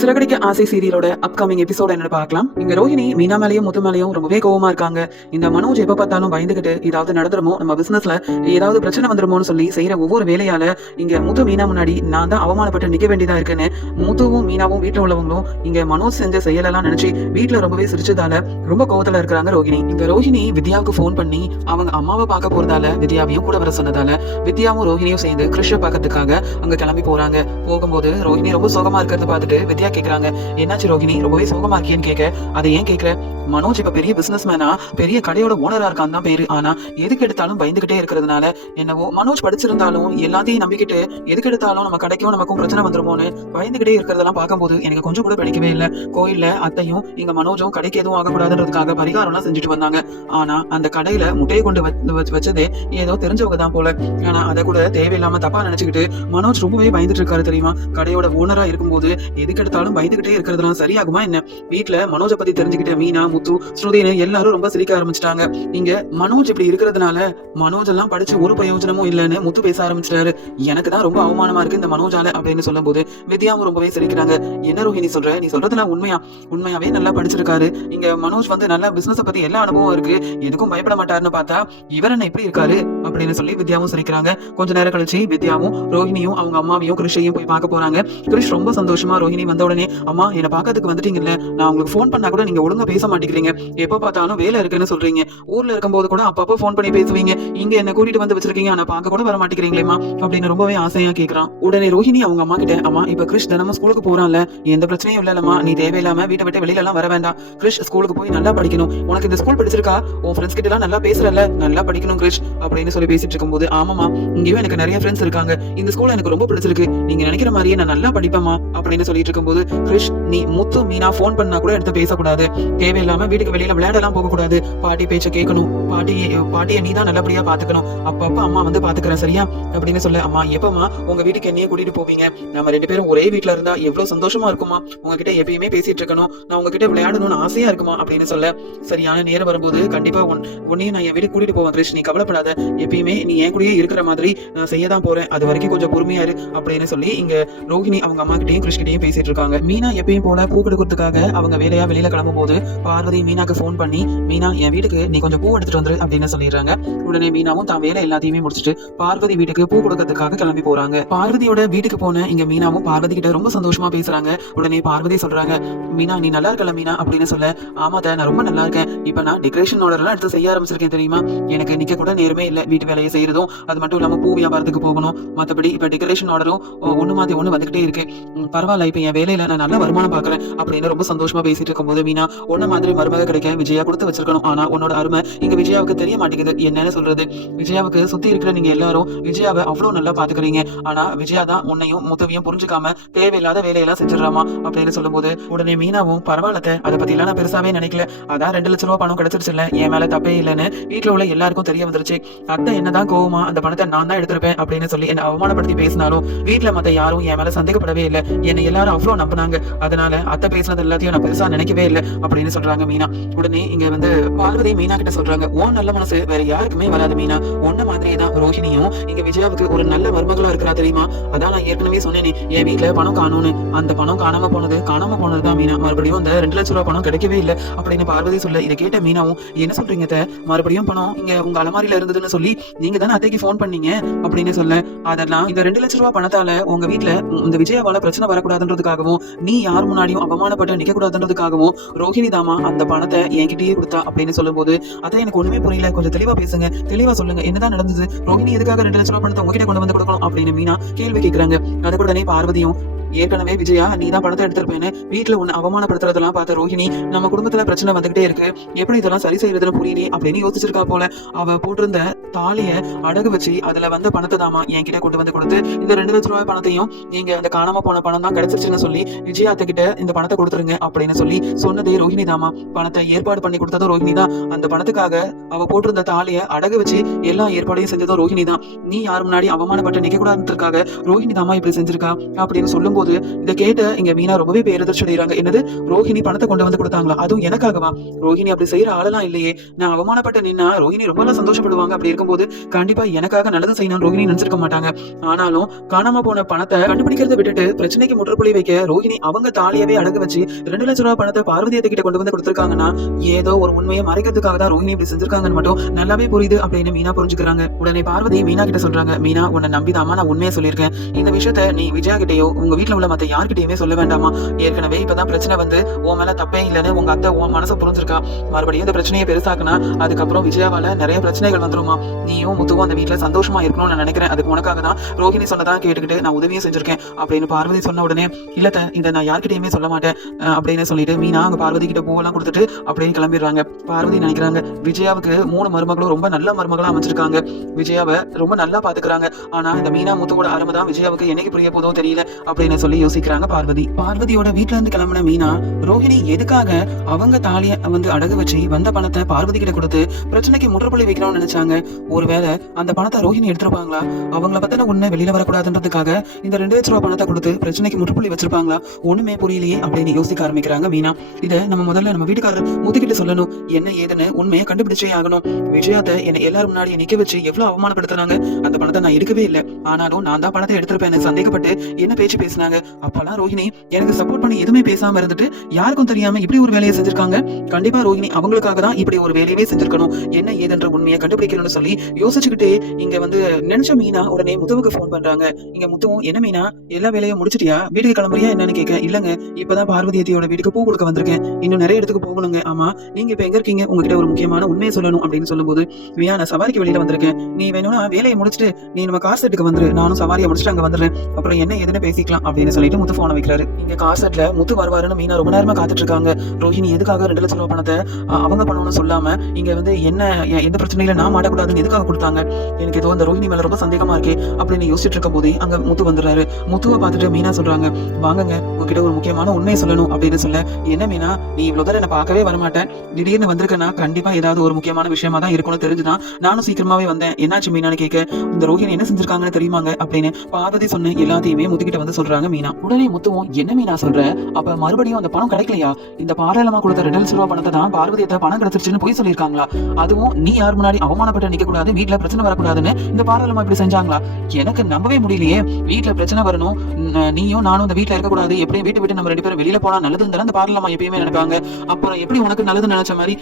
சிறகடிக்க ஆசை சீரியலோட அப்கமிங் எபிசோட என்ன பார்க்கலாம். இங்க ரோஹிணி மீனா மேலையும் முத்து மேலையும் ரொம்பவே கோவமா இருக்காங்க. இந்த மனோஜ் எப்ப பார்த்தாலும் பயந்துகிட்டு ஏதாவது நடந்துருமோ, நம்ம பிசினஸ்ல ஏதாவது பிரச்சனை வந்துருமோன்னு சொல்லி செய்யற ஒவ்வொரு வேலையால இங்க முத்து மீனா முன்னாடி நான் தான் அவமானப்பட்டு நிக்க வேண்டியதா இருக்குன்னு முத்துவும் மீனாவும் வீட்டுல உள்ளவங்களும் இங்க மனோஜ் செஞ்ச செயலெல்லாம் நினைச்சு வீட்டுல ரொம்பவே சிரிச்சதால ரொம்ப கோவத்துல இருக்கிறாங்க ரோஹிணி. இங்க ரோஹிணி வித்யாவுக்கு போன் பண்ணி அவங்க அம்மாவை பார்க்க போறதால வித்யாவையும் கூட வர சொன்னதால வித்யாவும் ரோஹிணியும் சேர்ந்து கிருஷ்ண பார்க்கறதுக்காக அங்க கிளம்பி போறாங்க. போகும்போது ரோஹிணி ரொம்ப சோகமா இருக்கிறத பார்த்துட்டு வித்யா கேக்குறாங்க, என்னாச்சு ரோஹிணி, ரொம்பவே சோகமா இருக்கியன்னு கேட்க, அதை ஏன் கேக்குற, மனோஜ் இப்ப பெரிய பிசினஸ் மேனா, பெரிய கடையோட ஓனரா இருக்கான் தான் பேரு. ஆனா எதுக்கு எடுத்தாலும் பயந்துகிட்டே இருக்கிறதுனால என்னவோ மனோஜ் படிச்சிருந்தாலும் எல்லாத்தையும் நம்பிக்கிட்டு எதுக்கு எடுத்தாலும் நம்ம கடைக்கும் நமக்கும் பிரச்சனை வந்துருமோன்னு பயந்துகிட்டே இருக்கிறதெல்லாம் பார்க்கும்போது எனக்கு கொஞ்சம் கூட பிடிக்கவே இல்லை. கோயில்ல அத்தையும் இங்க மனோஜும் கடைக்கு எதுவும் ஆகக்கூடாதுன்றதுக்காக பரிகாரம்லாம் செஞ்சுட்டு வந்தாங்க. ஆனா அந்த கடையில முட்டையை கொண்டு வச்சதே ஏதோ தெரிஞ்சவங்க தான் போல. ஆனா அதை கூட தேவையில்லாம தப்பா நினைச்சுக்கிட்டு மனோஜ் ரொம்பவே பயந்துட்டு இருக்காரு தெரியுமா. கடையோட ஓனரா இருக்கும்போது எதுக்கு எடுத்தாலும் பயந்துகிட்டே இருக்கிறதுலாம் சரியாகுமா என்ன? வீட்டுல மனோஜை பத்தி தெரிஞ்சுக்கிட்ட மீனா, முத்து, ஸ்ருதினு எல்லாரும் ரொம்ப சிரிக்க ஆரம்பிச்சிட்டாங்க. இங்க மனோஜ் இப்படி இருக்கிறதுனால மனோஜ் எல்லாம் படிச்சு ஒரு பிரயோஜனமும் இல்லைன்னு முத்து பேச ஆரம்பிச்சிட்டாரு. எனக்கு தான் ரொம்ப அவமானமா இருக்கு இந்த மனோஜால அப்படின்னு சொல்லும் போது வித்யாவும் ரொம்பவே சிரிக்கிறாங்க. என்ன ரோஹிணி சொல்ற, நீ சொல்றதுலாம் உண்மையாவே நல்லா படிச்சிருக்காரு. இங்க மனோஜ் வந்து நல்லா பிசினஸ் பத்தி எல்லா அனுபவம் இருக்கு, எதுக்கும் பயப்பட மாட்டாருன்னு பார்த்தா இவர் என்ன இப்படி இருக்காரு அப்படின்னு சொல்லி வித்யாவும் சிரிக்கிறாங்க. கொஞ்ச நேரம் கழிச்சு வித்யாவும் ரோஹிணியும் அவங்க அம்மாவையும் கிருஷையும் போய் பார்க்க போறாங்க. கிருஷ் ரொம்ப சந்தோஷமா ரோஹிணி வந்த உடனே, அம்மா என்ன பாக்கிறதுக்கு வந்துட்டீங்கல்ல, நான் உங்களுக்கு போன் பண்ணா கூட நீங்க ஒழுங்கா பேச மாட்டேங்கிறீங்க, எப்ப பார்த்தாலும் வேலை இருக்குன்னு சொல்றீங்க, ஊர்ல இருக்கும்போது கூட அப்பப்போ போன் பண்ணி பேசுவீங்க, இங்க என்ன கூட்டிட்டு வந்து வச்சிருக்கீங்க, ஆனா பார்க்க கூட வர மாட்டேங்கிறீங்களேமா அப்படின்னு ரொம்பவே ஆசையா கேக்குறான். உடனே ரோஹிணி அவங்க அம்மா கிட்ட, அம்மா இப்ப கிருஷ் தினமும் ஸ்கூலுக்கு போறான்ல, எந்த பிரச்சனையும் இல்லலமா, நீ தேவையில்லாம வீட்டை விட்டு வெளியில எல்லாம் வர வேண்டாம். கிருஷ் ஸ்கூலுக்கு போய் நல்லா படிக்கணும், உனக்கு இந்த ஸ்கூல் பிடிச்சிருக்கா, உன் ஃப்ரெண்ட்ஸ் கிட்ட எல்லாம் நல்லா பேசுறல, நல்லா படிக்கணும் கிருஷ் அப்படின்னு சொல்லி பேசிட்டு இருக்கும்போது, ஆமாமா இங்கேயும் எனக்கு நிறைய ஃப்ரெண்ட்ஸ் இருக்காங்க, இந்த ஸ்கூல் எனக்கு ரொம்ப பிடிச்சிருக்கு, நீங்க நினைக்கிற மாதிரியே நான் நல்லா படிப்பேமா அப்படின்னு சொல்லிட்டு இருக்கும்போது, கிருஷ் நீ முத்து மீனா போன் பண்ணா கூட எடுத்து பேசக்கூடாது, தேவையில்லாம வீட்டுக்கு வெளியில விளையாடலாம் போக கூடாது, பாட்டி பேச்ச கேட்கணும், பாட்டியை நீ தான் நல்லபடியா பாத்துக்கணும், அப்பப்ப அம்மா வந்து பாத்துக்கிறேன் சரியா அப்படின்னு சொல்ல, அம்மா எப்பமா உங்க வீட்டுக்கு என்னையே கூட்டிட்டு போவீங்க, நம்ம ரெண்டு பேரும் ஒரே வீட்டுல இருந்தா எவ்வளவு சந்தோஷமா இருக்குமா, உங்ககிட்ட எப்பயுமே பேசிட்டு இருக்கணும், நான் உங்ககிட்ட விளையாடணும்னு ஆசையா இருக்குமா அப்படின்னு சொல்ல, சரியான நேரம் வரும்போது கண்டிப்பா உன்னையும் நான் என் வீட்டுக்கு கூட்டிட்டு போவேன் கிருஷ், நீ கவலைப்படாத, எப்பயுமே நீ என் கூடயே இருக்கிற மாதிரி நான் செய்யதான் போறேன், அது வரைக்கும் கொஞ்சம் பொறுமையா இரு அப்படின்னு சொல்லி இங்க ரோஹிணி அவங்க அம்மா கிட்டையும் கிருஷ் கிட்டையும் பேசிட்டு இருக்காங்க. மீனா எப்பயும் போல பூ கொடுக்கறதுக்காக அவங்க வேலையா வெளியில கிளம்பும் போது பார்வதி மீனாக்கு போன் பண்ணி, மீனா என் வீட்டுக்கு நீ கொஞ்சம் பூ எடுத்துட்டு வந்துரு அப்படின்னு சொல்லிடுறாங்க. உடனே மீனாவும் தான் வேலை எல்லாத்தையுமே முடிச்சுட்டு பார்வதி வீட்டுக்கு பூ கொடுக்கறதுக்காக கிளம்பி போறாங்க. பார்வதியோட வீட்டுக்கு போன இங்க மீனாவும் பார்வதி கிட்ட ரொம்ப சந்தோஷமா பேசுறாங்க. உடனே பார்வதி சொல்றாங்க, மீனா நீ நல்லா இருக்கல மீனா அப்படின்னு சொல்ல, ஆமாத நான் ரொம்ப நல்லா இருக்கேன், இப்ப நான் டெக்கரேஷன் ஆர்டர் எல்லாம் எடுத்து செய்ய ஆரம்பிச்சிருக்கேன் தெரியுமா, எனக்கு நிக்க கூட நேரமே இல்ல, வீட்டு வேலையை செய்யறதும் அது மட்டும் இல்லாம பூ வியாபாரத்துக்கு போகணும், மத்தபடி இப்ப டெக்கரேஷன் ஆர்டரும் ஒண்ணு மாத்தி ஒண்ணு வந்துகிட்டே இருக்கு, பரவாயில்ல இப்ப என் வேலையில நான் நல்ல வருமானம் பாக்குறேன் அப்படின்னு ரொம்ப சந்தோஷமா பேசிட்டு இருக்கும்போது, மீனா ஒன்ன மாதிரி மருமக கிடைக்க விஜயா கொடுத்து வச்சிருக்கணும், ஆனா உன்னோட அருமை இங்க விஜயாவுக்கு தெரிய மாட்டேங்குது, என்னன்னு சொல்றது, விஜயாவுக்கு சுத்தி இருக்கிற நீங்க எல்லாரும் விஜயாவை அவ்வளவு நல்லா பாத்துக்கிறீங்க, ஆனா விஜயா தான் உன்னையும் முத்தவையும் புரிஞ்சுக்காம தேவையில்லாத வேலையெல்லாம் செஞ்சிடறாமா அப்படின்னு சொல்லும் போது, உடனே மீனாவும் பரவாயில்லத்த அதை பத்தி எல்லாம் நான் பெருசாவே நினைக்கல, அதான் 2 லட்சம் ரூபாய் பணம் கிடைச்சிருச்சு இல்ல, என் மேல தப்பே இல்லைன்னு வீட்டுல உள்ள எல்லாருக்கும் தெரிய வந்துருச்சு, அத்தை என்னதான் கோவமா அந்த பணத்தை நான் தான் எடுத்திருப்பேன் அப்படின்னு சொல்லி என்ன அவமானப்படுத்தி பேசினாலும் வீட்டுல மத்த யாரும் என் மேல சந்தேகப்படவே இல்லை, என்னை எல்லாரும் அவ்வளவு நம்பினாங்க, அதனால அத்தை பேசினது எல்லாத்தையும் நான் பெருசா நினைக்கவே இல்லை அப்படின்னு சொல்றாங்க மீனா. உடனே இங்க வந்து பார்வதி மீனா கிட்ட சொல்றாங்க, ஓ நல்ல மனசு வேற யாருக்குமே வராது மீனா, ஒன்ன மாதிரியே தான் ரோஹிணியும் இங்க விஜயாவுக்கு ஒரு நல்ல மருமகளா இருக்கிறா தெரியுமா, அதான் நான் ஏற்கனவே சொன்னேனே என் வீட்டுல பணம் காணும்னு, அந்த பணம் காணாம போனதுதான் மீனா, மறுபடியும் அந்த 2 லட்சம் ரூபாய் பணம் கிடைக்கவே இல்லை அப்படின்னு பார்வதி சொல்ல, இதை கேட்ட மீனாவும் என்ன சொல்றீங்க மறுபடியும் பணம் இங்க உங்க அலமாரியில இருந்ததுன்னு சொல்லி நீங்க தானே அத்தைக்கு போன் பண்ணீங்க அப்படின்னு சொல்ல, அதெல்லாம் இந்த 2 லட்சம் ரூபாய் பணத்தால உங்க வீட்டுல இந்த விஜயாவால பிரச்சனை வரக்கூடாதுன்றதுக்காகவும் நீ யார் முன்னாடியும் அவமானப்பட்டு நிக்க கூடாதுன்றதுக்காகவும் ரோஹிணி தாமா அந்த பணத்தை என்கிட்டயே கொடுத்தா அப்படின்னு சொல்லும் போது, அதான் எனக்கு ஒண்ணுமே புரியல, கொஞ்சம் தெளிவா பேசுங்க, தெளிவா சொல்லுங்க, என்னதான் நடந்தது, ரோஹிணி எதுக்காக 2 லட்சம் ரூபாய் பணத்தை உங்ககிட்ட கொண்டு வந்து கொடுக்கணும் அப்படின்னு மீனா கேள்வி கேட்கிறாங்க. அதுக்குடனே பார்வதியும், ஏற்கனவே விஜயா நீ தான் பணத்தை எடுத்திருப்பேன்னு வீட்டுல ஒண்ணு அவமானப்படுத்துறதெல்லாம் பார்த்த ரோஹிணி நம்ம குடும்பத்துல பிரச்சனை வந்துகிட்டே இருக்கு, எப்படி இதெல்லாம் சரி செய்யறதுன்னு புரியலையே அப்படின்னு யோசிச்சிருக்கா போல, அவ போட்டிருந்த தாலிய அடகு வச்சு அதுல வந்த பணத்தை தாமா என்கிட்ட கொண்டு வந்து கொடுத்து இந்த 2 லட்சம் ரூபாய் பணத்தையும் நீங்க அந்த காணாம போன பணம் தான் கிடைச்சிருச்சுன்னு சொல்லி விஜயா அத்தை கிட்ட இந்த பணத்தை கொடுத்துருங்க அப்படின்னு சொல்லி சொன்னதே ரோஹிணி தாமா, பணத்தை ஏற்பாடு பண்ணி கொடுத்ததும் ரோஹிணி தான், அந்த பணத்துக்காக அவ போட்டிருந்த தாலிய அடகு வச்சு எல்லா ஏற்பாடையும் செஞ்சதும் ரோஹிணி தான், நீ யார் முன்னாடி அவமானப்பட்டு நிக்க கூடாதுன்றதுக்காக ரோஹிணி தாமா இப்படி செஞ்சிருக்கா அப்படின்னு சொல்லும் சொல்லும்போது இதை கேட்ட இங்க மீனா ரொம்பவே பேரதிர்ச்சி அடைகிறாங்க. என்னது, ரோஹிணி பணத்தை கொண்டு வந்து கொடுத்தாங்களா, அதுவும் எனக்காகவா? ரோஹிணி அப்படி செய்யற ஆளெல்லாம் இல்லையே. நான் அவமானப்பட்ட நின்னா ரோஹிணி ரொம்ப சந்தோஷப்படுவாங்க. அப்படி இருக்கும்போது கண்டிப்பா எனக்காக நல்லது செய்யணும் ரோஹிணி நினைச்சிருக்க மாட்டாங்க. ஆனாலும் காணாம போன பணத்தை கண்டுபிடிக்கிறத விட்டுட்டு பிரச்சனைக்கு முற்றுப்புள்ளி வைக்க ரோஹிணி அவங்க தாலியவே அடகு வச்சு 2 லட்சம் ரூபாய் பணத்தை பார்வதி கிட்ட கொண்டு வந்து கொடுத்திருக்காங்கன்னா ஏதோ ஒரு உண்மையை மறைக்கிறதுக்காக தான் ரோஹிணி இப்படி செஞ்சிருக்காங்கன்னு மட்டும் நல்லாவே புரியுது அப்படின்னு மீனா புரிஞ்சுக்கிறாங்க. உடனே பார்வதி மீனா கிட்ட சொல்றாங்க, மீனா உன்னை நம்பிதாமா நான் உண்மையை சொல்லியிருக்கேன். இந்த விஷயத்த நீ விஜயா கிட்டயோ உங்க வீட்டுல உள்ள மத்த யார்கிட்டயுமே சொல்ல வேண்டாமா. ஏற்கனவே இப்பதான் பிரச்சனை வந்து உன் மேல தப்பே இல்லைன்னு உங்க அத்தை உன் மனசை புரிஞ்சிருக்கா. மறுபடியும் இந்த பிரச்சனையை பெருசாக்குனா அதுக்கப்புறம் விஜயாவால நிறைய பிரச்சனைகள் வந்துருமா. நீயும் முத்துவும் அந்த வீட்டுல சந்தோஷமா இருக்கணும்னு நான் நினைக்கிறேன். அதுக்கு உனக்காக தான் ரோஹிணி சொன்னதான் கேட்டுக்கிட்டு நான் உதவியும் செஞ்சிருக்கேன் அப்படின்னு பார்வதி சொன்ன உடனே இல்லத்த இதை நான் யார்கிட்டயுமே சொல்ல மாட்டேன் அப்படின்னு சொல்லிட்டு மீனா அங்க பார்வதி கிட்ட பூவெல்லாம் கொடுத்துட்டு அப்படியே கிளம்பிடுறாங்க. பார்வதி நினைக்கிறாங்க விஜயாவுக்கு 3 மருமகளும் ரொம்ப நல்ல மருமகளா அமைச்சிருக்காங்க. விஜயாவை ரொம்ப நல்லா பாத்துக்கிறாங்க. ஆனா இந்த மீனா முத்துவோட அருமை தான் விஜயாவுக்கு என்னைக்கு புரிய போதோ தெரியல அப்படின்னு சொல்லி யோசிக்கிறாங்க பார்வதி. பார்வதியோட வீட்டுல இருந்து கிளம்பின மீனா ரோஹிணி எதுக்காக அவங்க தாலிய வந்து அடகு வச்சு வந்த பணத்தை பார்வதி கிட்ட கொடுத்து பிரச்சனைக்கு முற்றுப்புள்ளி வைக்கணும்னு நினைச்சாங்க. ஒருவேளை அந்த பணத்தை ரோஹிணி எடுத்திருப்பாங்களா, அவங்கள பத்தின உண்மை வெளியில வரக்கூடாதுன்றதுக்காக இந்த 2 லட்சம் ரூபாய் பணத்தை கொடுத்து பிரச்சனைக்கு முற்றுப்புள்ளி வச்சிருப்பாங்களா, ஒண்ணுமே புரியலையே அப்படின்னு யோசிக்க ஆரம்பிக்கிறாங்க மீனா. இதை நம்ம முதல்ல நம்ம வீட்டுக்காரர் முத்துக்கிட்ட சொல்லணும். என்ன ஏதுன்னு உண்மையை கண்டுபிடிச்சே ஆகணும். விஜயாத்தை என்னை எல்லாரும் முன்னாடி நிக்க வச்சு எவ்வளவு அவமானப்படுத்தினாங்க. அந்த பணத்தை நான் எடுக்கவே இல்லை, ஆனாலும் நான் தான் பணத்தை எடுத்திருப்பேன்னு சந்தேகப்பட்டு என்ன பேச்சு பேசினாங்க. அப்பெல்லாம் ரோஹிணி எனக்கு சப்போர்ட் பண்ணி எதுவுமே பேசாம இருந்துட்டு யாருக்கும் தெரியாம இப்படி ஒரு வேலையை செஞ்சிருக்காங்க. கண்டிப்பா ரோஹிணி அவங்களுக்காக தான் இப்படி ஒரு வேலையவே செஞ்சிருக்கணும். என்ன ஏதுன்ற உண்மையை கண்டுபிடிக்கணும்னு சொல்லி யோசிச்சுக்கிட்டே இங்க வந்து நினைச்ச மீனா உடனே முத்துவுக்கு போன் பண்றாங்க. இங்க முத்துவும் என்ன மீனா எல்லா வேலையும் முடிச்சிட்டியா, வீட்டுக்கு கிளம்புறியா என்னன்னு கேட்க, இல்லங்க இப்பதான் பார்வதியோட வீட்டுக்கு பூ கொடுக்க வந்திருக்கேன், இன்னும் நிறைய இடத்துக்கு போகணுங்க. ஆமா நீங்க இப்ப எங்க இருக்கீங்க, உங்ககிட்ட ஒரு முக்கியமான உண்மையை சொல்லணும் அப்படின்னு சொல்லும்போது மீனா நான் சவாரிக்கு வெளியில வந்திருக்கேன், நீ வேணும்னா வேலையை முடிச்சுட்டு நீ நம்ம கார் செட்டுக்கு வந்துரு, நானும் சவாரியை முடிச்சுட்டு அங்க வந்துடுறேன், அப்புறம் என்ன எதுன்னு பேசிக்கலாம் அப்படின்னு சொல்லிட்டு முத்து போன வைக்கிறாரு. இங்க கார் செட்ல முத்து வருவாருன்னு மீனா ரொம்ப நேரமா காத்துட்டு இருக்காங்க. ரோஹிணி எதுக்காக 2 லட்சம் ரூபாய் பணத்தை அவங்க பண்ணணும்னு சொல்லாம இங்க வந்து என்ன எந்த பிரச்சனையில நான் மாட்டக்கூடாதுன்னு எதுக்காக கொடுத்தாங்க, எனக்கு ஏதோ அந்த ரோஹிணி மேல ரொம்ப சந்தேகமா இருக்கு அப்படின்னு யோசிச்சுட்டு இருக்கும் போதே அங்க முத்து வந்துடுறாரு. முத்துவை பார்த்துட்டு மீனா சொல்றாங்க, வாங்கங்க உங்ககிட்ட ஒரு முக்கியமான உண்மையை சொல்லணும் அப்படின்னு சொல்ல, என்ன மீனா நீ இவ்வளவு தூரம் என்ன பார்க்கவே வரமாட்டேன், திடீர்னு வந்திருக்கேன்னா கண்டிப்பா ஏதாவது ஒரு முக்கியமான விஷயமா தான் இருக்கும்னு தெரிஞ்சுதான் நானும் சீக்கிரமாவே வந்தேன், என்னாச்சு மீனான்னு கேட்க, இந்த ரோஹிணி என்ன செஞ்சிருக்காங்கன்னு தெரியுமாங்க அப்படின்னு பார்வதி சொன்ன எல்லாத்தையுமே முத்துக்கிட்ட வந்து சொல்றாங்க மீனா. உடனே முத்துவும் என்ன மீனா சொல்ற, அப்ப மறுபடியும் அந்த பணம் கிடைக்கலையா, இந்த பாராளமா கொடுத்த 2 லட்சம் ரூபாய் பணத்தை தான் பார்வதியத்தை பணம் கிடைச்சிருச்சுன்னு போய் சொல்லியிருக்காங்களா, அதுவும் நீ யார் முன்னாடி அவமானப்பட்டு நிக்க கூடாது, வீட்டுல பிரச்சனை வரக்கூடாதுன்னு இந்த பாராளமா இப்படி செஞ்சாங்களா, எனக்கு நம்பவே முடியலையே, வீட்டுல பிரச்சனை வரணும், நீயும் நானும் இந்த வீட்டுல இருக்க கூடாது, எப்படி வீட்டு விட்டு நம்ம 2 பேரும் வெளியில போனா நல்லதுன்னு அந்த பாராளமா எப்பயுமே நினைப்பாங்க, அப்புறம் எப்படி உனக்கு நல்லது நினைச்ச மாதிரி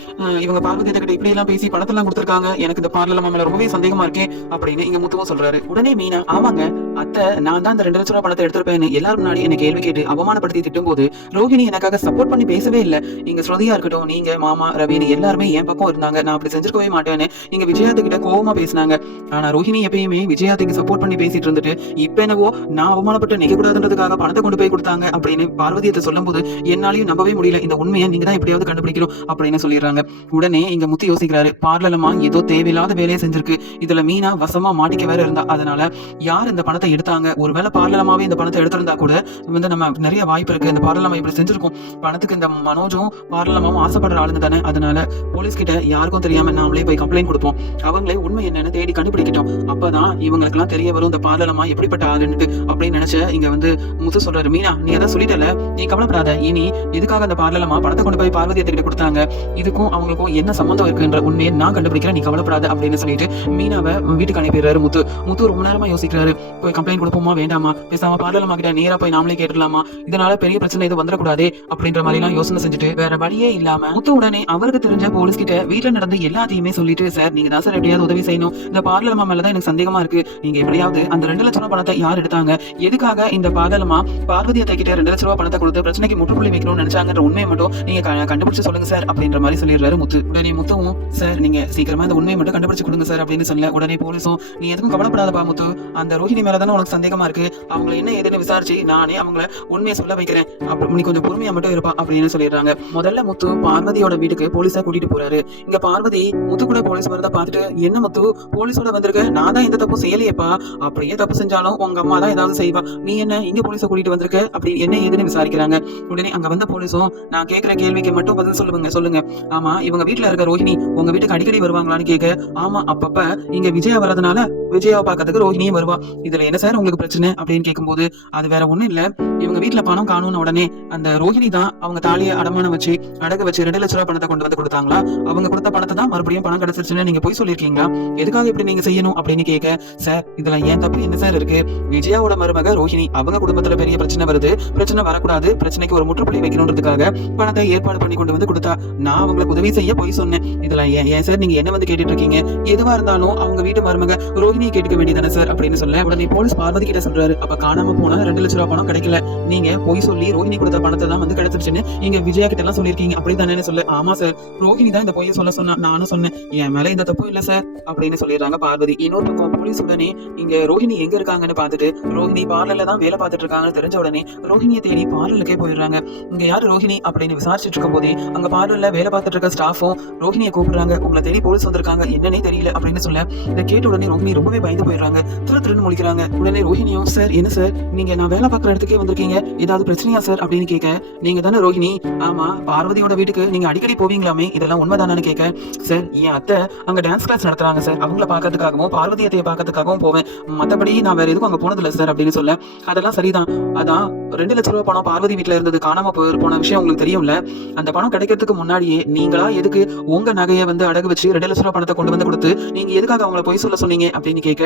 இவங்க பார்வதி கிட்ட இப்படி எல்லாம் பேசி பணத்தெல்லாம் கொடுத்திருக்காங்க, எனக்கு இந்த பாராளமா மேல ரொம்பவே சந்தேகமா இருக்கேன் அப்படின்னு இங்க முத்துவும் சொல்றாரு. உடனே மீனா ஆமாங்க அத்தை நான் தான் இந்த 2 லட்சம் ரூபாய் பணத்தை எடுத்திருப்பேன்னு எல்லாரும் முன்னாடி என்ன கேள்வி கேட்டு அவமானப்படுத்தி திட்டும் போது ரோஹிணி எனக்காக சப்போர்ட் பண்ணி பேசவே இல்லை. இங்க ஸ்ருதியா இருக்கட்டும், நீங்க மாமா ரவின்னு எல்லாருமே என் பக்கம் இருந்தாங்க, நான் அப்படி செஞ்சிருக்கவே மாட்டேன்னு இங்க விஜயாத்துக்கிட்ட கோவமா பேசினாங்க. ஆனா ரோஹிணி எப்பயுமே விஜயாத்துக்கு சப்போர்ட் பண்ணி பேசிட்டு இருந்துட்டு இப்ப என்னவோ நான் அவமானப்பட்டு நிக்க கூடாதுன்றதுக்காக பணத்தை கொண்டு போய் கொடுத்தாங்க அப்படின்னு பார்வதியத்தை சொல்லும் போது என்னாலையும் நம்பவே முடியல, இந்த உண்மையை நீங்க தான் எப்படியாவது கண்டுபிடிக்கணும் அப்படின்னு சொல்லிடுறாங்க. உடனே இங்க முத்து யோசிக்கிறாரு, பார்லமா ஏதோ தேவையில்லாத வேலையை செஞ்சிருக்கு, இதுல மீனா வசமா மாட்டிக்க வேற இருந்தா, அதனால யார் இந்த பணத்தை எடுத்தாங்க, ஒருவேளை பார்லமாவே இந்த பணத்தை எடுத்திருந்தா கூட வந்து நம்ம நிறைய வாய்ப்பு இருக்கு, இந்த பார்லமா இப்படி செஞ்சிருக்கும், பணத்துக்கு இந்த மனோஜும் பார்லமாவும் ஆசைப்படுற ஆளுங்க தானே, அதனால போலீஸ் கிட்ட யாருக்கும் தெரியாம நாமளே போய் கம்ப்ளைண்ட் கொடுப்போம், அவங்களே உண்மை என்னன்னு தேடி கண்டுபிடிக்கிட்டோம், அப்பதான் இவங்களுக்கு எல்லாம் தெரிய வரும் இந்த பார்லமா எப்படிப்பட்ட ஆளுன்னு அப்படின்னு நினைச்ச இங்க வந்து முத்து சொல்றாரு, மீனா நீ அதான் சொல்லிட்டல, நீ கவலைப்படாத, இனி எதுக்காக அந்த பார்லமா பணத்தை கொண்டு போய் பார்வதியத்தை கொடுத்தாங்க, இதுக்கும் அவங்களுக்கும் என்ன சம்பந்தம் இருக்குன்ற உண்மையை நான் கண்டுபிடிக்கிறேன், நீ கவலைப்படாத அப்படின்னு சொல்லிட்டு மீனாவை வீட்டுக்கு அனுப்பிடுறாரு முத்து. முத்து ரொம்ப நேரமா யோசிக்கிறாரு, போய் கம்ப்ளைண்ட் கொடுப்போமா வேண்டாமா, பேசாம பார்லமா கிட்ட நேரா போய் நாமளே கேட்டுலாமா, இதனால பெரிய பிரச்சனை எதுவும் வந்துடக்கூடாது அப்படின்ற மாதிரி எல்லாம் யோசனை செஞ்சுட்டு வேற வழியே இல்லாம முத்து உடனே அவருக்கு தெரிஞ்ச போலீஸ் கிட்ட வீட்டுல நடந்து எல்லாத்தையுமே சொல்லிட்டு, சார் நீங்க தான் சார் எப்படியாவது உதவி செய்யணும், இந்த பார்லமா மேலதான் எனக்கு சந்தேகமா இருக்கு, நீங்க எப்படியாவது அந்த 2 லட்சம் ரூபாய் பணத்தை யார் எடுத்தாங்க, எதுக்காக இந்த பார்லமா பார்வதி அத்தை கிட்ட 2 லட்சம் ரூபாய் பணத்தை கொடுத்து பிரச்சனைக்கு முற்றுப்புள்ளி வைக்கணும்னு நினைச்சாங்கன்ற உண்மையை மட்டும் நீங்க கண்டுபிடிச்சு சொல்லுங்க சார் அப்படின்ற மாதிரி சொல்லிடுறாரு முத்து. உடனே முத்துவும் சார் நீங்க சீக்கிரமா இந்த உண்மையை மட்டும் கண்டுபிடிச்சு கொடுங்க சார் அப்படின்னு சொல்ல, உடனே போலீஸும் நீ எதுக்கும் கவலைப்படாதப்பா முத்து, அந்த ரோஹிணி மேலதானே உனக்கு சந்தேகமா இருக்கு, அவங்களை என்ன ஏதுன்னு விசாரிச்சு நானே அவங்கள உண்மையை சொல்ல வைக்கிறேன், அப்படி நீ கொஞ்சம் பொறுமையா மட்டும் இருப்பா அப்படின்னு சொல்லிடுறாங்க. முதல்ல முத்து பார்வதியோட வீட்டுக்கு போலீஸா கூட்டிட்டு போறாரு. இங்க பார்வதி முத்து கூட போலீஸ் வரத பார்த்துட்டு, என்ன முத்து போலீஸோட வந்திருக்க, நான் தான் எந்த தப்பு செய்யலையேப்பா, அப்படியே தப்பு செஞ்சாலும் உங்க அம்மா தான் ஏதாவது செய்வா, நீ என்ன இங்க போலீஸ கூட்டிட்டு வந்திருக்க அப்படி என்ன ஏதுன்னு விசாரிக்கிறாங்க. உடனே அங்க வந்த போலீஸும் நான் கேட்கிற கேள்விக்கு மட்டும் பதில் சொல்லுங்க, ஆமா இவங்க வீட்டுல இருக்க ரோஹிணி உங்க வீட்டுக்கு அடிக்கடி வருவாங்களான்னு கேட்க, ஆமா அப்பப்ப இங்க விஜயா வரதுனால விஜயாவை பார்க்கறதுக்கு ரோஹிணியும் வருவா, இதுல என்ன என்ன சார் உங்களுக்கு பிரச்சனை அப்படின்னு கேட்கும்போது, அது வேற ஒண்ணும் இல்ல, இவங்க வீட்டுல பணம் காணும்னு உடனே அந்த ரோஹிணி தான் அவங்க தாலியை அடமானம் வச்சு அடகு வச்சு 2 லட்சம் ரூபாய் பணத்தை கொண்டு வந்து கொடுத்தாங்களா, அவங்க கொடுத்த பணத்தை தான் மறுபடியும் பணம் கிடைச்சிருச்சுன்னு நீங்க போய் சொல்லிருக்கீங்களா, எதுக்காக இப்படி நீங்க செய்யணும் அப்படின்னு கேட்க, சார் இதுல ஏன் தப்பு என்ன சார் இருக்கு, விஜயாவோட மருமக ரோஹிணி அவங்க குடும்பத்துல பெரிய பிரச்சனை வருது, பிரச்சனை வரக்கூடாது, பிரச்சனைக்கு ஒரு முற்றுப்புள்ளி வைக்கணும்ன்றதுக்காக பணத்தை ஏற்பாடு பண்ணி கொண்டு வந்து கொடுத்தா, நான் அவங்களுக்கு உதவி செய்ய போய் சொன்னேன், இதுல ஏன் சார் நீங்க என்ன வந்து கேட்டுட்டு இருக்கீங்க, எதுவா இருந்தாலும் அவங்க வீட்டு மருமக ரோஹிணியை கேட்டுக்க வேண்டியதானே சார் அப்படின்னு சொல்ல, உடனே போலீஸ் பார்வதி கிட்ட சொல்றாரு, அப்ப காணாம போன 2 லட்சம் ரூபாய் பணம் கிடைக்கல, நீங்க போய் சொல்லி ரோஹிணி கொடுத்த பணத்தை தான் வந்து கிடைச்சிருச்சுன்னு இங்க விஜயா கிட்ட எல்லாம் சொல்லிருக்கீங்க அப்படிதானே சொல்ல, ஆமா சார் ரோஹிணி தான் இந்த பொய்யை சொல்ல சொன்னா, நானும் சொன்னேன், என் மேல இந்த தப்பு இல்ல சார் அப்படின்னு சொல்லிடுறாங்க பார்வதி. இன்னொரு பக்கம் போலீஸ் உடனே இங்க ரோஹிணி எங்க இருக்காங்கன்னு பார்த்துட்டு, ரோஹிணி பார்லர்ல தான் வேலை பார்த்துட்டு இருக்காங்கன்னு தெரிஞ்ச உடனே ரோஹிணியை தேடி பார்லருக்கே போயிடுறாங்க. இங்க யாரு ரோஹிணி அப்படின்னு விசாரிச்சுட்டு இருக்கும் போதே அங்க பார்லர்ல வேலை பார்த்துட்டு இருக்க ஸ்டாஃபும் ரோஹிணியை கூப்பிடுறாங்க, உங்களை தேடி போலீஸ் வந்திருக்காங்க என்னன்னே தெரியல அப்படின்னு சொல்ல, இதை கேட்ட உடனே ரோஹிணி ரொம்பவே பயந்து போயிடுறாங்க, திருன்னு முழிக்கிறாங்க. உடனே ரோஹிணியும், சார் என்ன சார் நீங்க நான் வேலை பார்க்குற இடத்துக்கே வந்திருக்கீங்க, ஏதாவது பிரச்சனையா சார் அப்படின்னு கேட்க, நீங்க தானே ரோஹிணி, ஆமா பார்வதியோட வீட்டுக்கு நீங்க அடிக்கடி போவீங்களாமே, இதெல்லாம் உண்மைதானு கேட்க, சார் என் அத்தை அங்க டான்ஸ் கிளாஸ் நடத்துறாங்க சார், அவங்கள பாக்கிறதுக்காகவும் பார்வதி அத்தையை பாக்கிறதுக்காகவும் போவேன், மத்தபடி நான் வேற எதுக்கும் அங்க போனதில்ல சார் அப்படின்னு சொல்ல, அதெல்லாம் சரிதான், அதான் 2 லட்சம் ரூபாய் பணம் பார்வதி வீட்டுல இருந்தது காணாம போன விஷயம் உங்களுக்கு தெரியும்ல, அந்த பணம் கிடைக்கிறதுக்கு முன்னாடியே நீங்களா எதுக்கு உங்க நகையை வந்து அடகு வச்சு 2 லட்சம் ரூபாய் பணத்தை கொண்டு வந்து கொடுத்து நீங்க எதுக்காக அவங்கள போய் சொல்ல சொன்னீங்க அப்படின்னு கேட்க,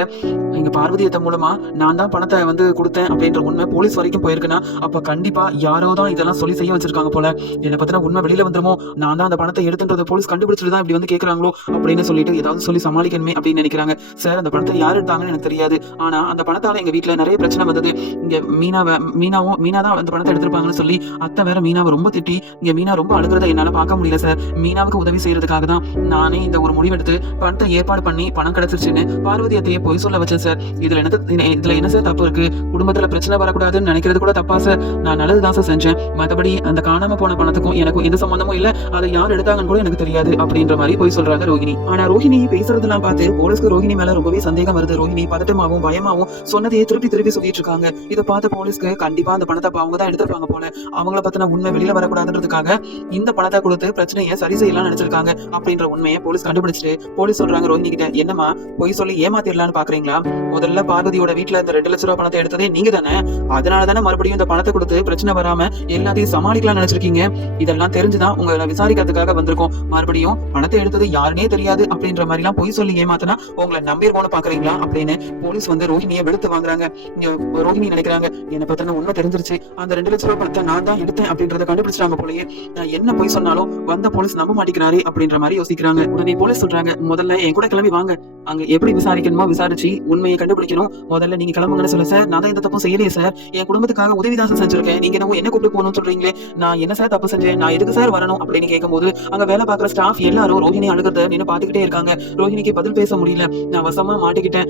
எங்க பார்வதி அத்தை மூலமா நான் தான் பணத்தை வந்து கொடுத்தேன் அப்படின்ற உண்மை போலீஸ் வரைக்கும் போயிருக்குன்னா, அப்ப கண்டிப்பா யாரோ தான் இதெல்லாம் சொல்லி செய்ய வச்சிருக்காங்க போல, என்னை பத்தின உண்மை வெளியில வந்துருமோ, நான் தான் அந்த பணத்தை எடுத்துன்றத போலீஸ் கண்டுபிடிச்சிட்டு தான் இப்படி வந்து கேட்கறாங்களோ அப்படின்னு சொல்லிட்டு ஏதாவது சொல்லி சமாளிக்கணுமே அப்படின்னு நினைக்கிறாங்க. சார் அந்த பணத்தை யார் எடுத்தாங்கன்னு எனக்கு தெரியாது, ஆனா அந்த பணத்தால எங்க வீட்டுல நிறைய பிரச்சனை வந்தது, இங்க மீனா தான் அந்த பணத்தை எடுத்திருப்பாங்கன்னு சொல்லி அத்தை வேற மீனாவை ரொம்ப திட்டி, இங்க மீனா ரொம்ப அழுகிறத என்னால பார்க்க முடியல சார், மீனாவுக்கு உதவி செய்யறதுக்காக தான் நானே இந்த ஒரு முடிவெடுத்து பணத்தை ஏற்பாடு பண்ணி பணம் கிடைச்சிருச்சுன்னு பார்வதி அத்தையை போய் சொல்ல வச்சேன் சார், இதுல என்ன சார் தப்பு இருக்கு, குடும்பத்துல பிரச்சனை வரக்கூடாதுன்னு நினைக்கிறது கூட தப்பா சார், நான் நல்லதுதான் சார் செஞ்சேன், மத்தபடி அந்த காணாம போன பணத்துக்கும் எனக்கும் எந்த சம்பந்தமும் இல்ல, அதை யார் எடுத்தாங்கன்னு கூட எனக்கு தெரியாது அப்படின்ற மாதிரி போய் சொல்றாங்க ரோஹிணி. ஆனா ரோஹிணி பேசுறதெல்லாம் பார்த்து போலீஸ்க்கு ரோஹிணி மேல ரொம்பவே சந்தேகம் வருது, ரோஹிணி பதட்டமாவும் பயமாவும் சொன்னதையே திருப்பி சொல்லிட்டு இருக்காங்க. இதை பார்த்த போலீஸ்க்கு கண்டிப்பா அந்த பணத்தை அவங்க தான் எடுத்திருப்பாங்க போல, அவங்கள பத்தின உண்மை வெளியில வரக்கூடாதுன்றதுக்காக இந்த பணத்தை கொடுத்து பிரச்சனையை சரி செய்யலாம் நினைச்சிருக்காங்க அப்படின்ற உண்மையை போலீஸ் கண்டுபிடிச்சிட்டு போலீஸ் சொல்றாங்க ரோஹிணி கிட்ட, என்னமா போய் சொல்லி ஏமாத்திடலான்னு பாக்குறீங்களா, முதல்ல பார்வதியோட வீட்டுல இந்த 2 லட்சம் ரூபாய் பணத்தை எடுத்ததே நீங்க தானே, அதனால தானே மறுபடியும் இந்த பணத்தை கொடுத்து பிரச்சனை வராம எல்லாத்தையும் சமாளிக்கலாம் நினைச்சிருக்கீங்க, இதெல்லாம் தெரிஞ்சுதான் உங்களை விசாரிக்கிறதுக்காக வந்திருக்கோம், மறுபடியும் பணத்தை எடுத்தது யாருனே தெரியாது அப்படின்ற மாதிரி எல்லாம் பொய் சொல்லி ஏமாத்தினா உங்களை நம்பிருக்கோன்னு பாக்குறீங்களா அப்படின்னு போலீஸ் வந்து ரோஹிணியை வெளுத்து வாங்குறாங்க. ரோஹிணி நினைக்கிறாங்க, என்னை பத்தின உண்மை தெரிஞ்சிருச்சு, அந்த 2 லட்சம் ரூபாய் பணத்தை நான் தான் எடுத்தேன் அப்படின்றத கண்டுபிடிச்சிட்டாங்க போலயே, நான் என்ன பொய் சொன்னாலும் வந்த போலீஸ் நம்ப மாட்டேங்கிறாரு அப்படின்ற மாதிரி யோசிக்கிறாங்க. உடனே போலீஸ் சொல்றாங்க, முதல்ல என் கூட கிளம்பி வாங்க, அங்க எப்படி விசாரிக்கணுமோ விசாரிச்சு உண்மையை கண்டுபிடிக்கணும், முதல்ல நீங்க கிளம்புங்கன்னு சொல்ல, சார் நான் தான் இந்த தப்பும் செய்யலையே சார், என் குடும்பத்துக்காக உதவிதான் செஞ்சிருக்கேன், நீங்க என்ன கூப்பிட்டு போகணும்னு சொல்றீங்களே, நான் என்ன சார் தப்பு செஞ்சேன், நான் எதுக்கு சார் வரணும் அப்படின்னு கேட்கும்போது அங்க வேலை பார்க்குற ஸ்டாஃப் எல்லாரும் ரோஹிணி அழுகிறத நின்று பாத்துக்கிட்டே இருக்காங்க. ரோஹிணிக்கு பதில் பேச முடியல, நான் வசமா மாட்டிக்கிட்டேன்,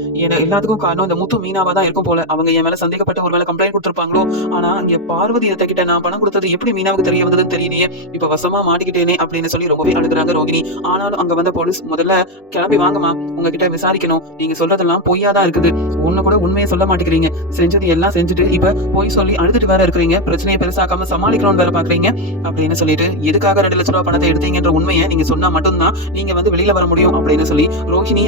எல்லாத்துக்கும் காரணம் இந்த முத்து மீனாவா தான் இருக்கும் போல, அவங்க என் மேல சந்தேகப்பட்டு ஒரு வேலை கம்ப்ளைண்ட் கொடுத்திருப்பாங்களோ, ஆனா இங்க பார்வதி கிட்ட நான் பணம் கொடுத்தது எப்படி மீனாவுக்கு தெரிய வந்ததுன்னு தெரியலையே, இப்ப வசமா மாட்டிக்கிட்டேனே அப்படின்னு சொல்லி ரொம்பவே அழுகுறாங்க ரோஹிணி. ஆனாலும் அங்க வந்த போலீஸ், முதல்ல கிளம்பி வாங்கம்மா, உங்ககிட்ட விசாரிக்கணும், நீங்க சொல்றதெல்லாம் பொய்யாதான் இருக்குது, ஒண்ணு கூட உண்மையை சொல்ல மாட்டேங்கிறீங்க, செஞ்சது எல்லாம் செஞ்சுட்டு இப்ப பொய் சொல்லி அழுதுட்டு வேற இருக்கிறீங்க, பிரச்சனையை பெருசாக்காம சமாளிக்கணும்னு வேற பாக்குறீங்க அப்படின்னு சொல்லிட்டு, எதுக்காக 2 லட்சம் ரூபாய் பணத்தை எடுத்தீங்கன்ற உண்மையை நீங்க சொன்னா மட்டும்தான் நீங்க வந்து வெளியில வர முடியும் அப்படின்னு சொல்லி ரோஹிணி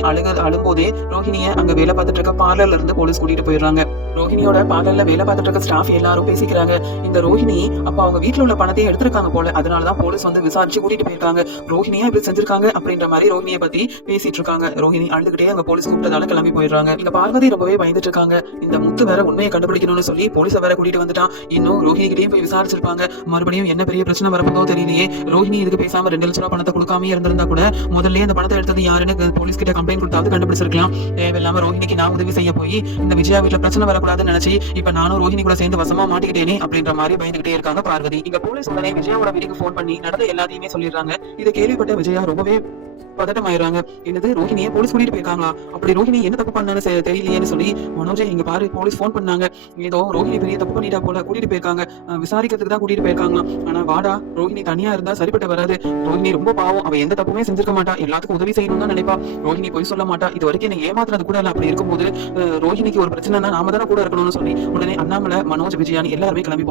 அழும்போதே ரோஹிணியை அங்க வேலை பார்த்துட்டு இருக்க பார்லர்ல இருந்து போலீஸ் கூட்டிட்டு போயிடுறாங்க. ரோஹிணியோட பார்லர்ல வேலை பார்த்துட்டு இருக்க ஸ்டாஃப் எல்லாரும் பேசிக்கிறாங்க, இந்த ரோஹிணி அப்ப அவங்க வீட்டுல உள்ள பணத்தையும் எடுத்திருக்காங்க போல, அதனாலதான் போலீஸ் வந்து விசாரிச்சு கூட்டிட்டு போயிருக்காங்க, ரோஹிணியா இப்படி செஞ்சிருக்காங்க அப்படின்ற மாதிரி ரோஹிணியை பத்தி பேசிட்டு இருக்காங்க. ரோஹிணி அழுதுகிட்டே அங்க போலீஸ் கூப்பிட்டதால கிளம்பி போயிடுறாங்க. இங்க பார்வதி ரொம்பவே பயந்துட்டு இருக்காங்க, இந்த முத்து வேற உண்மையை கண்டுபிடிக்கணும்னு சொல்லி போலீஸ வேற கூட்டிட்டு வந்துட்டான், இன்னும் ரோஹிணி கிட்டயும் போய் விசாரிச்சிருப்பாங்க, மறுபடியும் என்ன பெரிய பிரச்சனை வரப்போதோ தெரியலையே, ரோஹிணி இதுக்கு பேசாம 2 லட்சம் ரூபாய் பணத்தை கொடுக்காம இருந்திருந்தா கூட முதல்ல அந்த பணத்தை எடுத்தது யாருன்னு போலீஸ் கிட்ட கம்ப்ளைண்ட் கொடுத்தாவது கண்டுபிடிச்சிருக்கலாம், தேவையில்லாம ரோஹிணிக்கு நான் உதவி செய்ய போய் இந்த விஜயா வீட்டுல பிரச்சனை வரக்கூடாதுன்னு நினைச்சு இப்ப நானும் ரோஹிணி கூட சேர்ந்து வசமா மாட்டிக்கிட்டேனே அப்படின்ற மாதிரி பயந்துகிட்டே இருக்காங்க பார்வதி. இங்க போலீஸ் உடனே விஜயாவோட வீட்டுக்கு போன் பண்ணி நடந்த எல்லாத்தையுமே சொல்லிடுறாங்க. இதை கேள்விப்பட்ட விஜயா ரொம்பவே பதட்டமாயிடுறாங்க, என்னது ரோஹிணியை போலீஸ் கூட்டிட்டு போயிருக்காங்களா, அப்படி ரோஹிணி என்ன தப்பு பண்ணான்னு தெரியலையேன்னு சொல்லி, மனோஜே இங்க பாரு போலீஸ் போன் பண்ணாங்க, ஏதோ ரோஹிணி பெரிய தப்பு பண்ணிட்டா போல, கூட்டிட்டு போயிருக்காங்க, விசாரிக்கிறதுக்கு தான் கூட்டிட்டு போயிருக்காங்களாம், ஆனா வாடா ரோஹிணி தனியா இருந்தா சரிப்பட்டு வராது, ரோஹிணி ரொம்ப பாவம், அவ எந்த தப்புமே செஞ்சிருக்க மாட்டா, எல்லாத்துக்கும் உதவி செய்யணும் தான் நினைப்பா, ரோஹிணி போய் சொல்ல மாட்டா, இது வரைக்கும் என்ன ஏமாத்துறது கூட இல்ல, அப்படி இருக்கும்போது ரோஹிணிக்கு ஒரு பிரச்சனைனா நாம தானே கூட இருக்கணும்னு சொல்லி உடனே அண்ணாமலை மனோஜ் விஜயானி எல்லாருமே கிளம்பி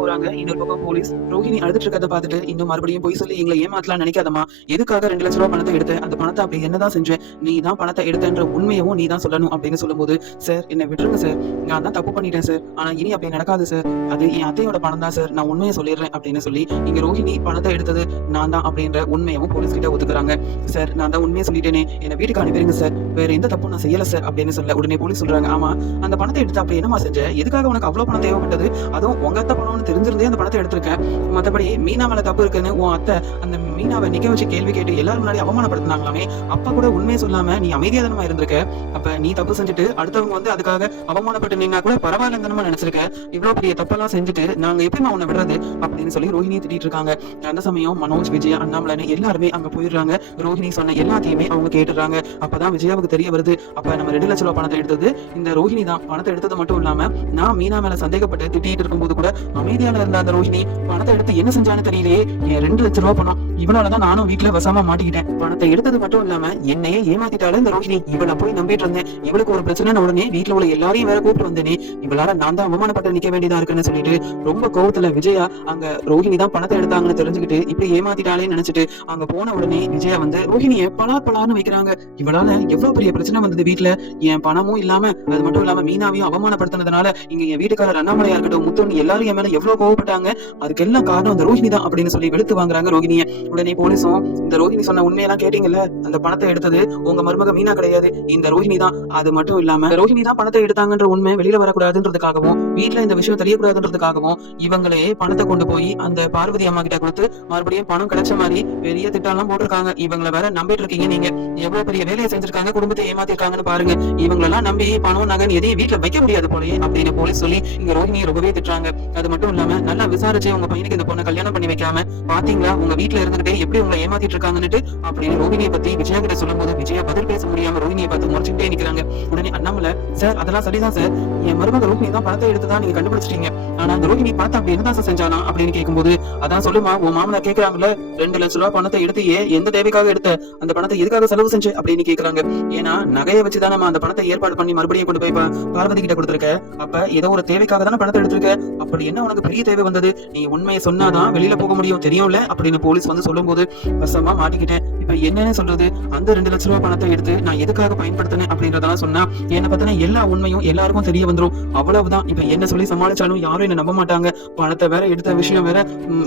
போறாங்க. இன்னொரு பக்கம் போலீஸ் ரோஹிணி அழுதுட்டு இருக்கிறத பார்த்துட்டு, இன்னும் மறுபடியும் போய் சொல்லி எங்களை ஏமாத்தலாம் நினைக்காதமா, எதுக்காக 2 லட்ச ரூபாய் பணத்தை எடுத்த, அந்த பணத்தை அப்படி என்னதான் செஞ்ச, நீ தான் பணத்தை எடுத்தன்ற உண்மையவும் நீ தான் சொல்லணும் அப்படின்னு சொல்லும்போது, சார் என்ன விட்டுருங்க சார், நான் தான் தப்பு பண்ணிட்டேன் சார், ஆனா இனி அப்படி நடக்காது சார், அது என் அத்தையோட பணம் தான் சார், நான் உண்மையை சொல்லிடுறேன் அப்படின்னு சொல்லி இங்க ரோஹிணி பணத்தை எடுத்தது நான் தான் அப்படின்ற உண்மையவும் போலீஸ் கிட்ட ஒத்துக்கிறாங்க. சார் நான் தான் உண்மையை சொல்லிட்டேனே, என்ன வீட்டுக்கு அனுப்பிடுங்க சார், வேற எந்த தப்பும் நான் செய்யல சார் அப்படின்னு சொல்ல உடனே போலீஸ் சொல்றாங்க, ஆமா அந்த பணத்தை எடுத்து அப்படி என்னமா செஞ்ச, எதுக்காக உனக்கு அவ்வளவு பணம் தேவைப்பட்டது, அதுவும் உங்க அத்தை பணம்னு தெரிஞ்சிருந்தே அந்த பணத்தை எடுத்திருக்கேன், மத்தபடி மீனா மேல தப்பு இருக்குன்னு உன் அத்தை அந்த மீனாவை நிக்க வச்சு கேள்வி கேட்டு எல்லாரும் முன்னாடி அவமானப்படுத்தினாங்களாமே, அப்ப கூட உண்மையை சொல்லாம நீ அமைதியா தானமா இருந்திருக்க, அப்ப நீ தப்பு செஞ்சுட்டு அடுத்தவங்க வந்து அதுக்காக அவமானப்பட்டு நீங்க கூட பரவாயில்ல தானமா நினைச்சிருக்க, இவ்வளவு பெரிய தப்பெல்லாம் செஞ்சுட்டு நாங்க எப்பயுமா உன்னை விடுறது அப்படின்னு சொல்லி ரோஹிணியை திட்டிட்டு இருக்காங்க. அந்த சமயம் மனோஜ், விஜயா, அண்ணாமலைன்னு எல்லாருமே அங்க போயிடுறாங்க. ரோஹிணி சொன்ன எல்லாத்தையுமே அவங்க கேட்டுறாங்க. அப்பதான் விஜயாவுக்கு தெரிய வருது, அப்ப நம்ம 2 லட்ச ரூபாய் பணத்தை எடுத்தது இந்த ரோஹிணி தான். பணத்தை எடுத்தது மட்டும் இல்லாம நான் மீனா மேல சந்தேகப்பட்டு திட்டிட்டு இருக்கும்போது கூட அமைதியான இருந்த அந்த ரோஹிணி பணத்தை எடுத்து என்ன செஞ்சான்னு தெரியலையே, என் 2 லட்ச ரூபாய் பணம், இவனாலதான் நானும் வீட்டுல வசமா மாட்டிக்கிட்டேன், பணத்தை எடுத்தது மட்டும் இல்லாம என்னையே ஏமாத்திட்டாலும் இந்த ரோஹிணி, இவளை போய் நம்பிட்டு இருந்தேன், இவளுக்கு ஒரு பிரச்சனை உடனே வீட்டுல உள்ள எல்லாரையும் வேற கூப்பிட்டு வந்தேனே, இவளால நான் தான் அவமானப்பட்டு நிக்க வேண்டியதா இருக்குன்னு சொல்லிட்டு ரொம்ப கோவத்துல விஜயா அங்க ரோஹிணி தான் பணத்தை எடுத்தாங்கன்னு தெரிஞ்சுக்கிட்டு இப்படி ஏமாத்திட்டாலே நினைச்சிட்டு அங்க போன உடனே விஜயா வந்து ரோஹிணியை பலான்னு வைக்கிறாங்க. இவளால எவ்வளவு பெரிய பிரச்சனை வந்தது வீட்டுல, என் பணமும் இல்லாம அது மட்டும் இல்லாம மீனாவையும் அவமானப்படுத்தினதுனால இங்க என் வீட்டுக்காரர் அண்ணாமலையா இருக்கட்டும், முத்துன்னு எல்லாரும் என் மேல எவ்வளவு கோவப்பட்டாங்க, அதுக்கெல்லாம் காரணம் அந்த ரோஹிணி தான் அப்படின்னு சொல்லி வெளுத்து வாங்குறாங்க ரோஹிணியை. உடனே போலீஸும் இந்த ரோஹிணி சொன்ன உண்மையெல்லாம் கேட்டீங்கல்ல, அந்த பணத்தை எடுத்தது உங்க மருமக மீனா கிடையாது, இந்த ரோஹிணி தான், அது மட்டும் இல்லாம ரோஹிணி தான் பணத்தை எடுத்தாங்கன்ற உண்மை வெளியில வரக்கூடாதுன்றதுக்காகவும் வீட்டுல இந்த விஷயம் தெரியக்கூடாதுன்றதுக்காகவும் இவங்களே பணத்தை கொண்டு போய் அந்த பார்வதி அம்மா கிட்ட கொடுத்து மறுபடியும் பணம் கிடைச்ச மாதிரி பெரிய திட்டம் போட்டிருக்காங்க. இவங்களை வேற நம்பிட்டு இருக்கீங்க, நீங்க எவ்வளவு பெரிய வேலையை செஞ்சிருக்காங்க, குடும்பத்தை ஏமாத்திருக்காங்கன்னு பாருங்க, இவங்களெல்லாம் நம்பி பணம் நகன் எதையும் வீட்டுல வைக்க முடியாது போலயே அப்படின்னு போலீஸ் சொல்லி இங்க ரோஹிணியை ரொம்பவே திட்டுறாங்க. அது மட்டும் இல்லாம நல்லா விசாரிச்சு உங்க பையனுக்கு இந்த பொண்ணை கல்யாணம் பண்ணி வைக்காம பாத்தீங்களா உங்க வீட்டுல இருந்துகிட்டே எப்படி உங்களை ஏமாத்திட்டு இருக்காங்கன்னு அப்படின்னு ரோஹிணியை பத்தி விஜயா கிட்ட சொல்லும் போது விஜயா பதில் பேச முடியாம ரோஹிணியை பார்த்து முறைச்சுட்டே நிக்கிறாங்க. உடனே அண்ணாமலை, சார் அதெல்லாம் சரிதான் சார், என் மருமக ரோஹிணி தான் பணத்தை எடுத்துதான் நீங்க கண்டுபிடிச்சிட்டீங்க, ஆனா அந்த ரோஹிணி பணத்தை அப்படி என்னதான் சார் செஞ்சானா அப்படின்னு கேட்கும்போது, அதான் சொல்லுமா உன் மாமனார் கேக்குறாங்கல்ல, 2 லட்ச ரூபாய் பணத்தை எடுத்தியே எந்த தேவைக்காக எடுத்த, அந்த பணத்தை எதுக்காக செலவு செஞ்சு அப்படின்னு கேக்குறாங்க. ஏன்னா நகையை வச்சுதான் நம்ம அந்த பணத்தை ஏற்பாடு பண்ணி மறுபடியும் கொண்டு போய் பார்வதி கிட்ட கொடுத்துருக்க, அப்ப ஏதோ ஒரு தேவைக்காக தானே பணத்தை எடுத்திருக்க, அப்படி என்ன உனக்கு பெரிய தேவை வந்தது, நீ உண்மையை சொன்னாதான் வெளியில போக முடியும் தெரியும்ல அப்படின்னு போலீஸ் வந்து சொல்லும் போது வசமா மாட்டிக்கிட்டேன், இப்ப என்னன்னு சொல்றது, அந்த 2 லட்ச ரூபாய் பணத்தை எடுத்து நான் எதுக்காக பயன்படுத்தினேன் அப்படின்றதெல்லாம் சொன்னா என்ன பத்தின எல்லா உண்மையும் எல்லாருக்கும் தெரிய வந்துரும், அவ்வளவுதான், இப்ப என்ன சொல்லி சமாளிச்சாலும் யாரும் என்ன நம்ப மாட்டாங்க, பணத்தை வேற எடுத்த விஷயம் வேற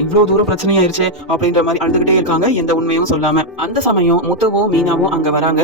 இவ்வளவு தூரம் பிரச்சனையாயிருச்சு அப்படின்ற மாதிரி அழுதுகிட்டே இருக்காங்க, எந்த உண்மையும் சொல்லாம. அந்த சமயம் முத்துவும் மீனாவும் அங்க வராங்க.